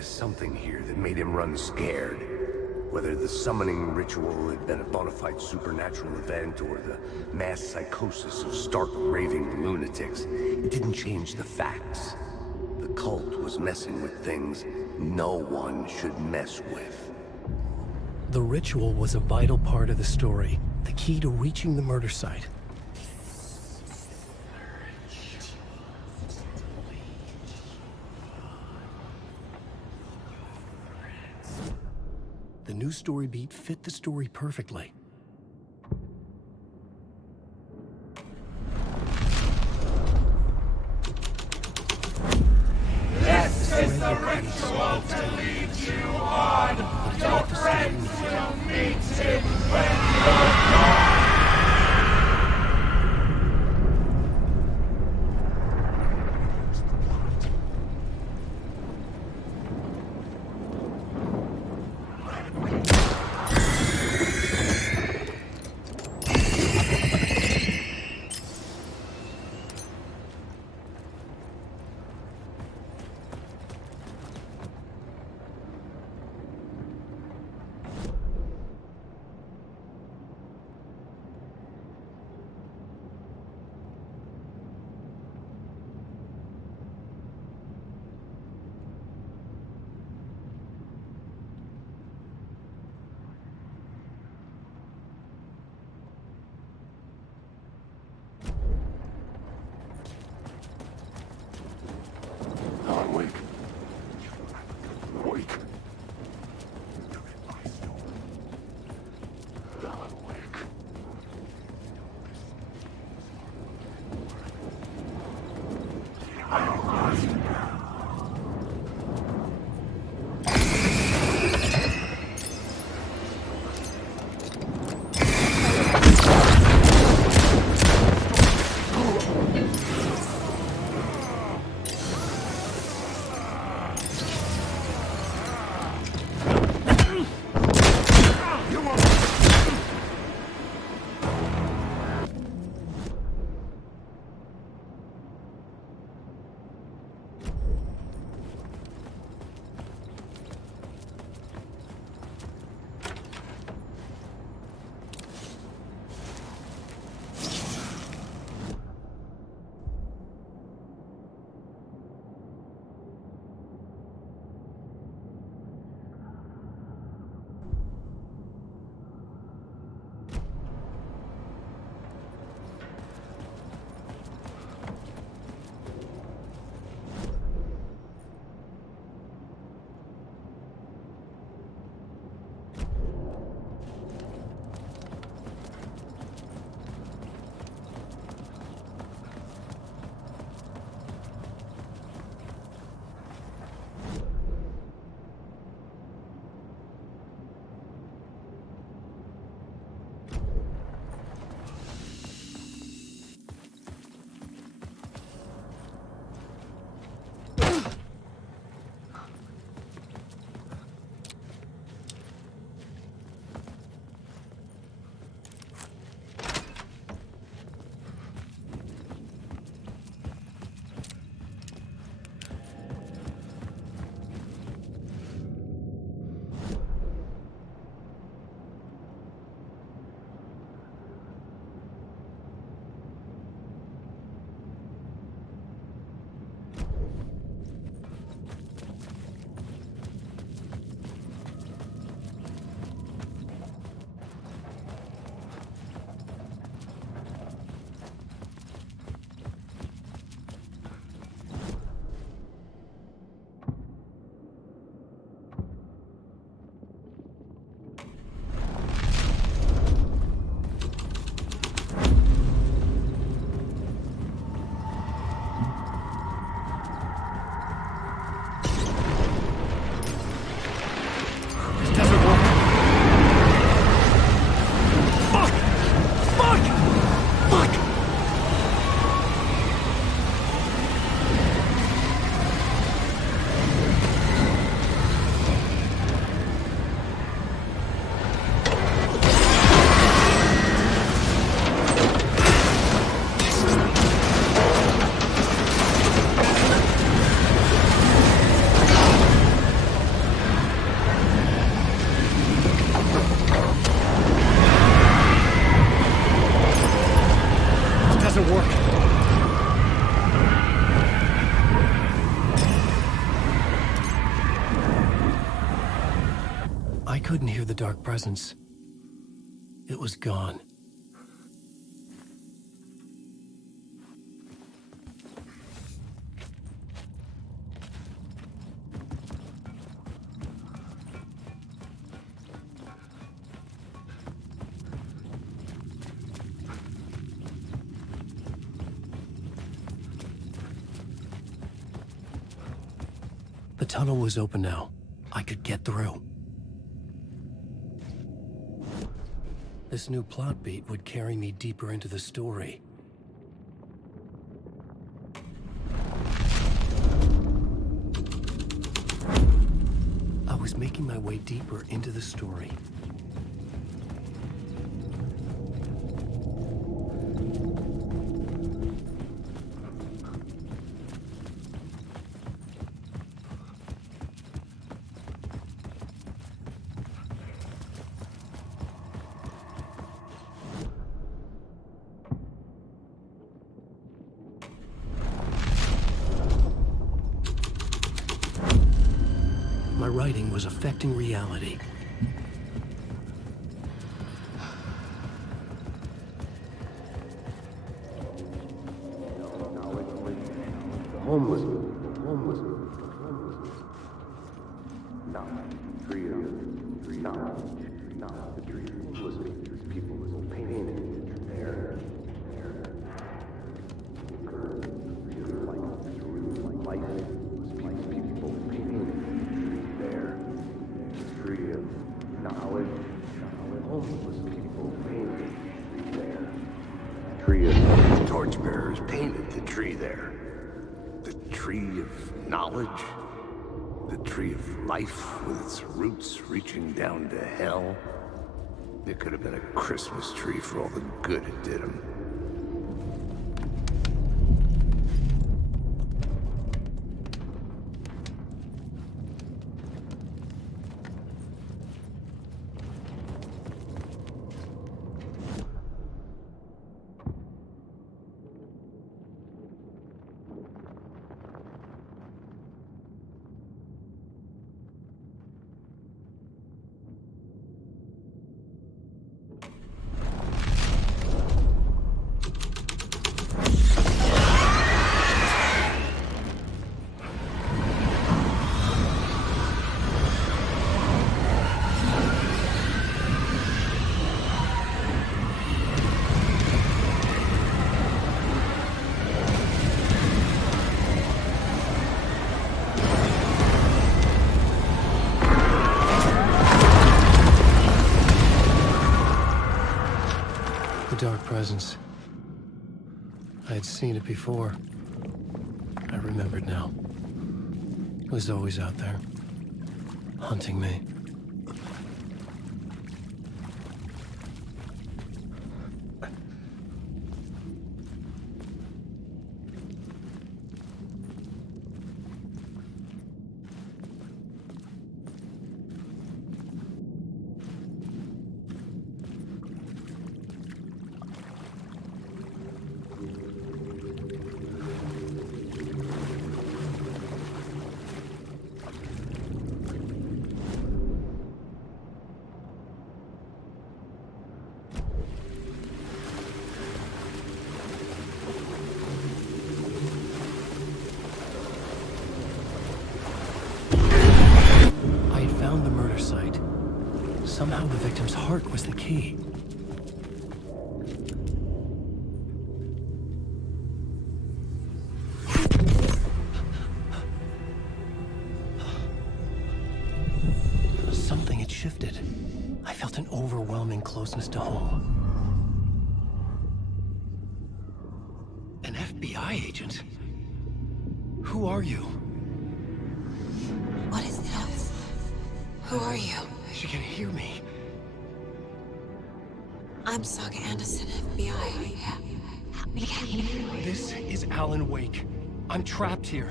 Something here that made him run scared. Whether the summoning ritual had been a bona fide supernatural event or the mass psychosis of stark raving lunatics, it didn't change the facts. The cult was messing with things no one should mess with. The ritual was a vital part of the story, the key to reaching the murder site. The new story beat fit the story perfectly. This is the ritual to lead you on. Your friends will meet him when you're gone. couldn't hear the dark presence. It was gone. The tunnel was open now. I could get through. This new plot beat would carry me deeper into the story. I was making my way deeper into the story. My writing was affecting reality. Homeless. The tree. Homeless people with pain there. People pain there. Tree of knowledge. Homeless people painted there. Tree of torchbearers painted the tree there. The tree of knowledge. The tree of life with its roots reaching down to hell. It could have been a Christmas tree for all the good it did him. Dark presence. I had seen it before. I remembered now. It was always out there, hunting me. Site. Somehow the victim's heart was the key. Something had shifted. I felt an overwhelming closeness to home. An FBI agent? Who are you? What is this? Who are you? She can hear me. I'm Saga Anderson, FBI. This is Alan Wake. I'm trapped here.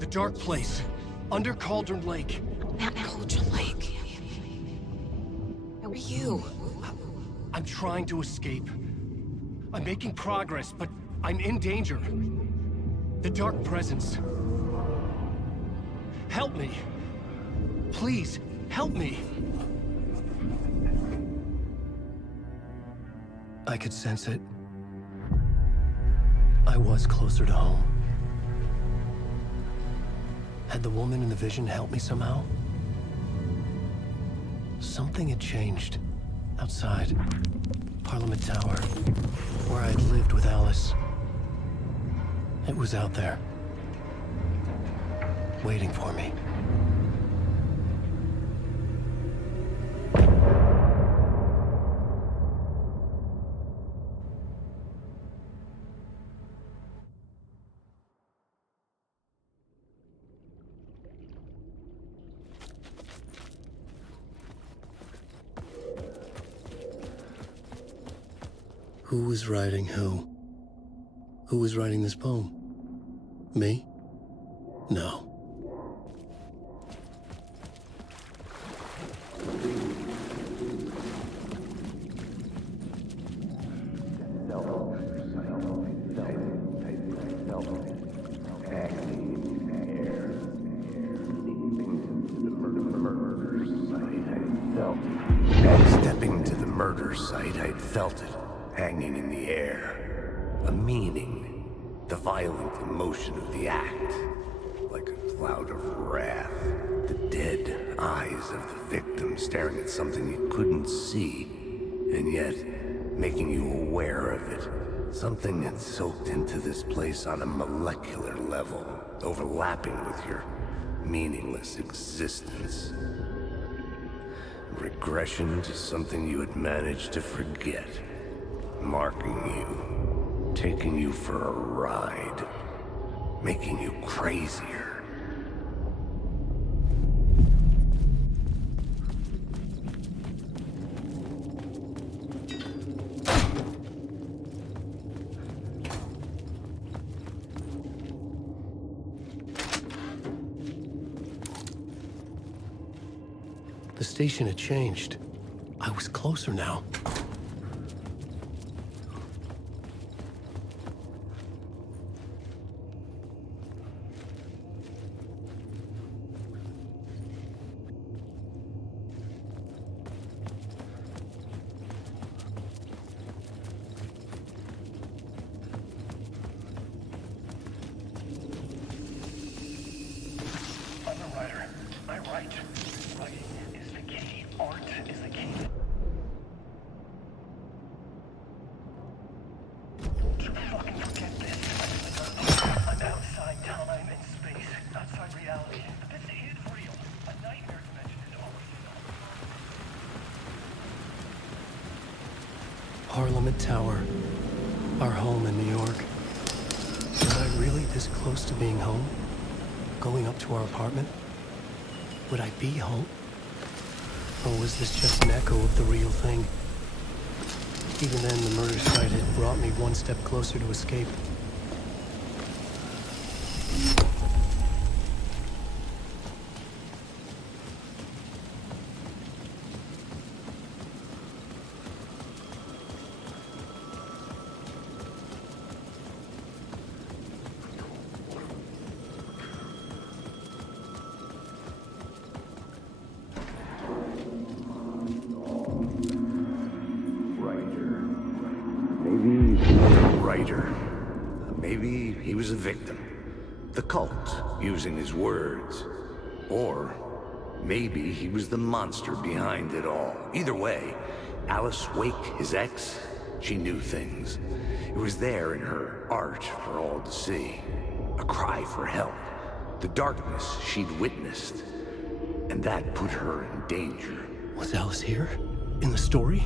The dark place. Under Cauldron Lake. Cauldron Lake? Who are you? I'm trying to escape. I'm making progress, but I'm in danger. The dark presence. Help me. Please, help me. I could sense it. I was closer to home. Had the woman in the vision helped me somehow? Something had changed. Outside. Parliament Tower. Where I'd lived with Alice. It was out there. Waiting for me. Who was writing who? Who was writing this poem? Me? No. Stepping to the murder site, I'd felt it, hanging in the air. A meaning, the violent emotion of the act, like a cloud of wrath. The dead eyes of the victim staring at something you couldn't see, and yet making you aware of it. Something that soaked into this place on a molecular level, overlapping with your meaningless existence. Regression to something you had managed to forget. Marking you, taking you for a ride, making you crazier. The station had changed. I was closer now. I'm a writer. I write. Writing is the key. Art is the key. Don't you fucking forget this. I'm outside time and space. Outside reality. But this is real. A nightmare dimension is always Parliament Tower. Our home in New York. Was I really this close to being home? Going up to our apartment? Would I be home? Or was this just an echo of the real thing? Even then, the murder site had brought me one step closer to escape. Maybe he was a victim. The cult, using his words. Or maybe he was the monster behind it all. Either way, Alice Wake, his ex, she knew things. It was there in her art for all to see. A cry for help. The darkness she'd witnessed. And that put her in danger. Was Alice here? In the story?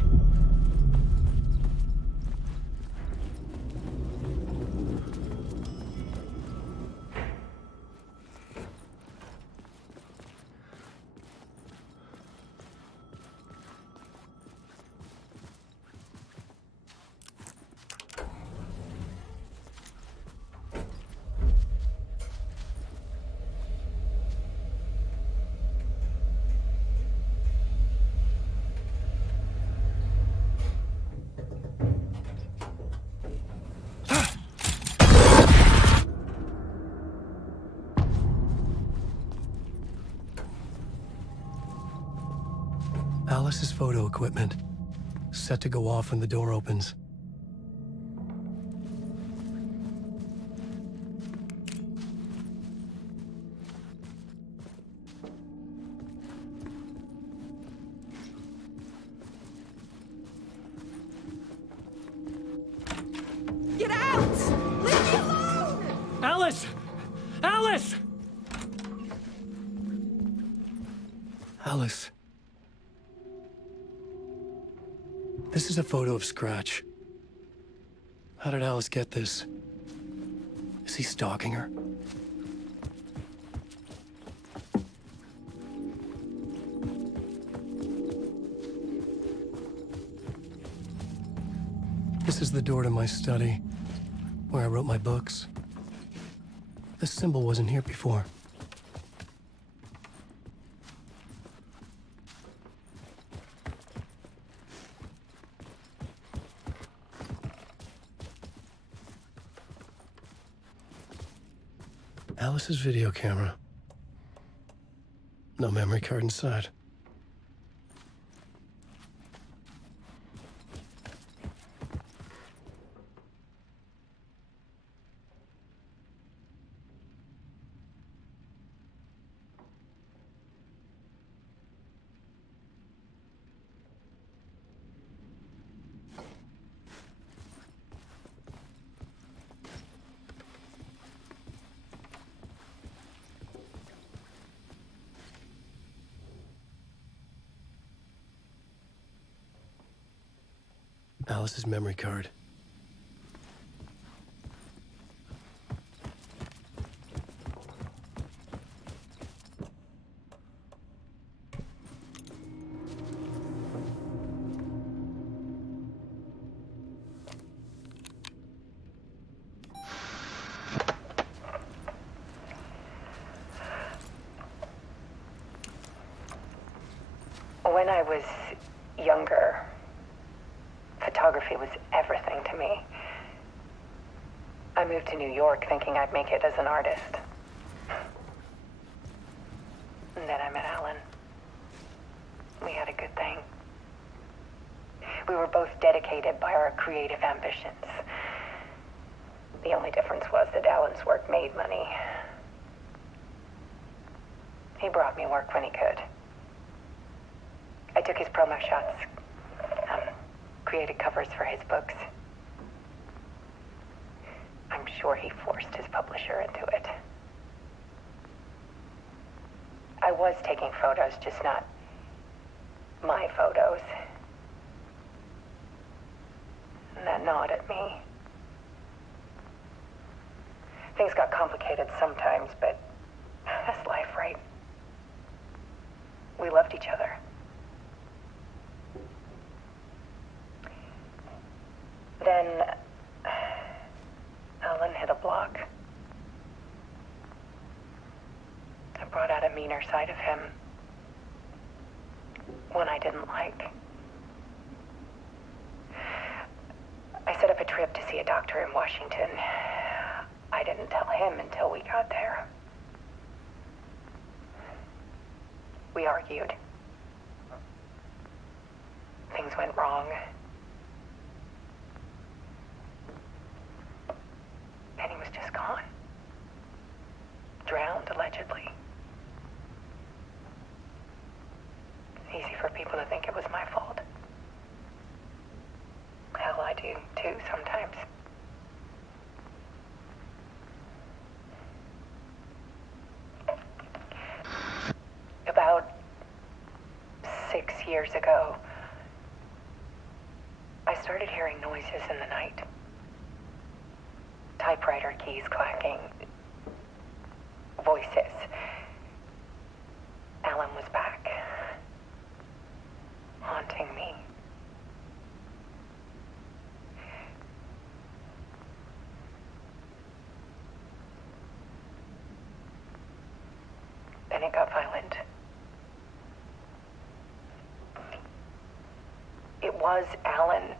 Alice's photo equipment, set to go off when the door opens. this! Alice. This is a photo of Scratch. How did Alice get this? Is he stalking her? This is the door to my study, where I wrote my books. This symbol wasn't here before. Alice's video camera. No memory card inside. Alice's memory card. When I was younger, photography was everything to me. I moved to New York thinking I'd make it as an artist. And then I met Alan. We had a good thing. We were both dedicated by our creative ambitions. The only difference was that Alan's work made money. He brought me work when he could. I took his promo shots, created covers for his books. I'm sure he forced his publisher into it. I was taking photos, just not my photos. And that gnawed at me. Things got complicated sometimes, but that's life, right? We loved each other. Then Alan hit a block. I brought out a meaner side of him. One I didn't like. I set up a trip to see a doctor in Washington. I didn't tell him until we got there. We argued. Things went wrong. And he was just gone. Drowned, allegedly. It's easy for people to think it was my fault. Hell, I do too sometimes. About 6 years ago, I started hearing noises in the night. Typewriter keys clacking. Voices. Alan was back. Haunting me. Then it got violent. It was Alan.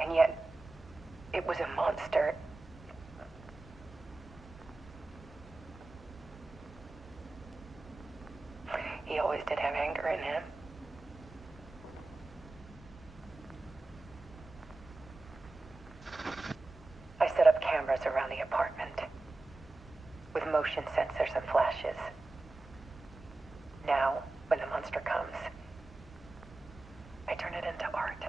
And yet, it was a monster. He always did have anger in him. I set up cameras around the apartment with motion sensors and flashes. Now, when the monster comes, I turn it into art.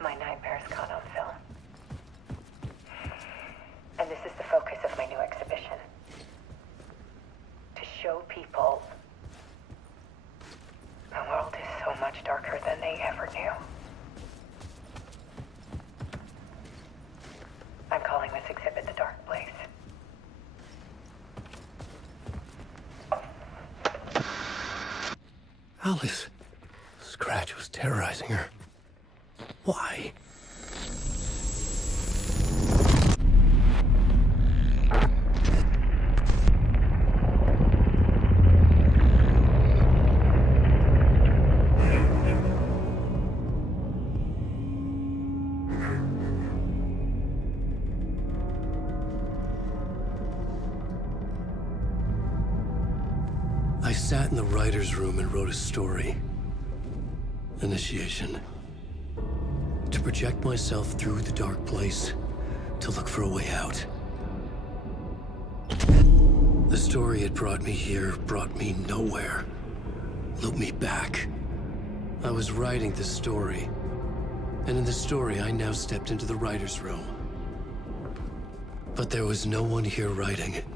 My nightmares caught on film. much darker than they ever knew. I'm calling this exhibit the Dark Place. Alice. Scratch was terrorizing her. Why? I sat in the writer's room and wrote a story. Initiation. To project myself through the dark place, to look for a way out. The story had brought me here, brought me nowhere. Looped me back. I was writing the story. And in the story, I now stepped into the writer's room. But there was no one here writing it.